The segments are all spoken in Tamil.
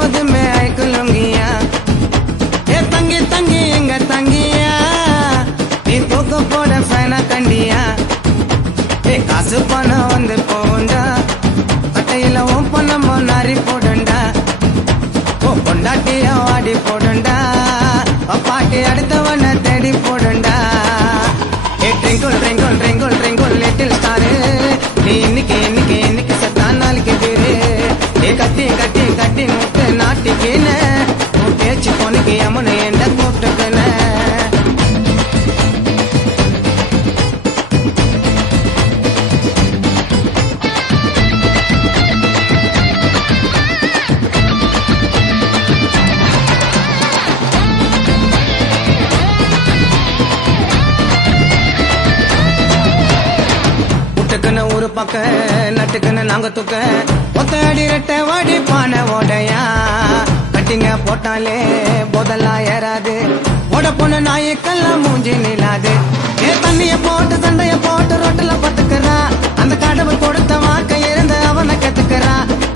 எப்போதுமே ஐக்குலுங்கியா ஏ தங்கி தங்கி எங்க தங்கியா நீ தூக்க போட ஃபேனா கண்டியா ஏ காசு பணம் வந்து போண்டா கட்டையில உன் பணமோ நாரி போடண்டா ஓ பொண்டாட்டியா வாடி போடண்டா பாட்டி அடுத்தவன தேடி போடண்டா ஏ ட்ரிங்கிள் ட்ரிங்கிள் ட்ரிங்கிள் ட்ரிங்கிள் லிட்டில் ஸ்டாரு நீ இன்னைக்கு செத்தா நாளைக்கு பேரு ஏ கட்டி கட்டி கட்டி முட்டு நாட்டிக்கின உன் பேச்சு பொண்ணுக்கு அம்மனு என்ன கூப்பிட்டுக்கின ஒரு பக்க நட்டுக்குன்னு நாங்க தூக்க ஒத்தடி ரெட்ட வாடி பானை ஓடையா கட்டிங்க போட்டாலே போதெல்லாம் ஏறாது ஓட பொண்ணு நாய்க்கெல்லாம் மூஞ்சி நிலாது ஏ தண்ணிய போட்டு சண்டைய போட்டு ரொட்டுல பத்துக்கிறா அந்த கடவுள் கொடுத்த வாக்க இருந்த அவனை கத்துக்கிறா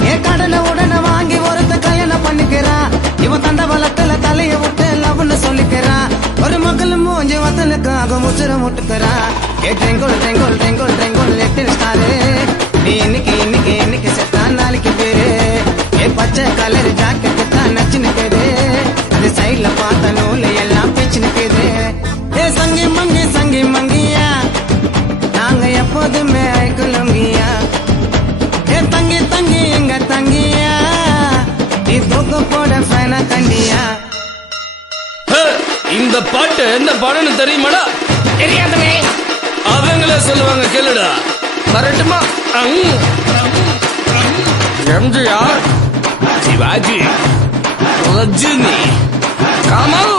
ஏ கடலை உடனே வாங்கி ஒருத்த கல்யாணம் பண்ணிக்கிறா இவன் தந்த வளத்துல தலைய விட்டு லவ்னு சொல்லிக்கிறா ஒரு மகள் மூஞ்சி வத்தலுக்காக முச்சுர முட்டுக்கிறா ஏ ட்ரெங்கோல் ட்ரெங்கோல் ட்ரெங்கோல் ட்ரெங்கோல் லிட்டில் ஸ்டாரு நீ இன்னைக்கு செத்தா நாளைக்கு பேரு ஏ பச்சை கலர் ஜாக்கெட்டு தான் நச்சு நிக்குது அது சைட்ல பார்த்த நூல் எல்லாம் பிச்சு நிக்குது ஏ சங்கி மங்கியா நாங்க எப்போதுமே ஐக்குலுங்கியா ஏ தங்கி தங்கி எங்க தங்கியா நீ தூக்க போட ஃபேனா கண்டியா இந்த பாட்டு எந்த பாடன்னு தெரியுமாடா? தெரியாதவே. அவங்களே சொல்லுவாங்க கேளுடா. வரட்டுமா? எம்ஜிஆர், சிவாஜி, ரஜினி, கமல்.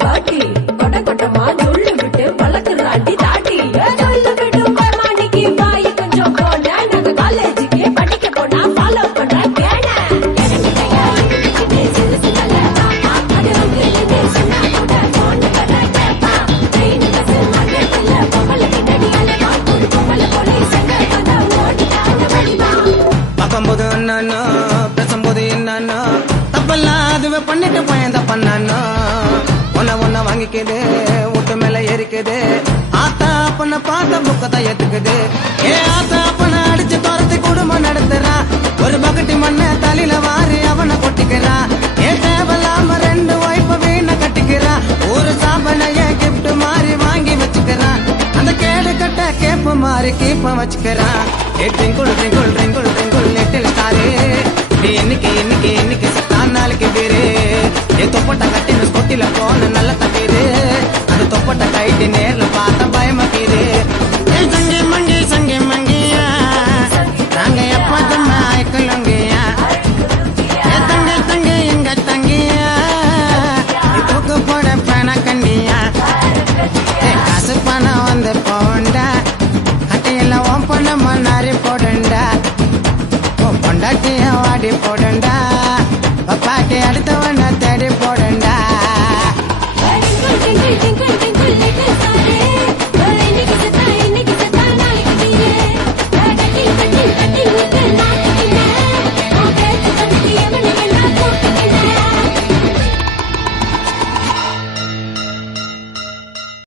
பாட்டி கொட கொட்டமா சொல்லு விட்டு வளர்க்குறாண்டி தாட்டி சொல்லு விட்டு பரமானிக்கு பாய் கொஞ்சம் போன நாங்க காலேஜுக்கு படிக்க போனா ஃபாலோ பண்ற கேன பார்க்கும்போது என்னன்னா பேசும்போது என்னன்னா தப்பெல்லாம் அதுவே பண்ணிட்டு பயந்த பண்ணானா ஒன்ன வாங்கிக்குது வீட்டு மேல ஏறிக்குது ஆத்தா அப்பன பார்த்த புக்கத்தை ஏத்துக்குது ஏ ஆத்தா அப்பன அடிச்சு துரத்தி குடும்பம் நடத்துறா ஒரு பக்கெட்டி மண்ண தலையில வாரி அவனை கொட்டிக்கிறா ஏ தேவலாம 2 வைப்ப வீண கட்டிக்கிறா ஒரு சாபனைய கிஃப்ட் மாறி வாங்கி வச்சுக்கிறா அந்த கேடு கட்ட கேப்ப மாறி கீப்ப வச்சுக்கிறா ஏ twinkle twinkle twinkle twinkle little star நீ இன்னைக்கு செத்தா நாளைக்கு பேரு ஏ தொப்பட்ட கட்டின ஸ்கொட்டில போன நல்ல தப்பீது அந்த தொப்பட்ட கைட்டு நேர்ல பார்த்த பயமாக்கிது ஏ சங்கி மங்கியா நாங்க எப்போதும் ஐக்குலுங்கியா ஏ தங்கி எங்க தங்கியா தூக்கு போட பேனா கண்டியா ஏ காசு பணம் வந்து போண்டா கட்டையில உன் பொண்ண மண்ணாரி போடண்டா பொண்டாட்டிய வாடி போடண்டா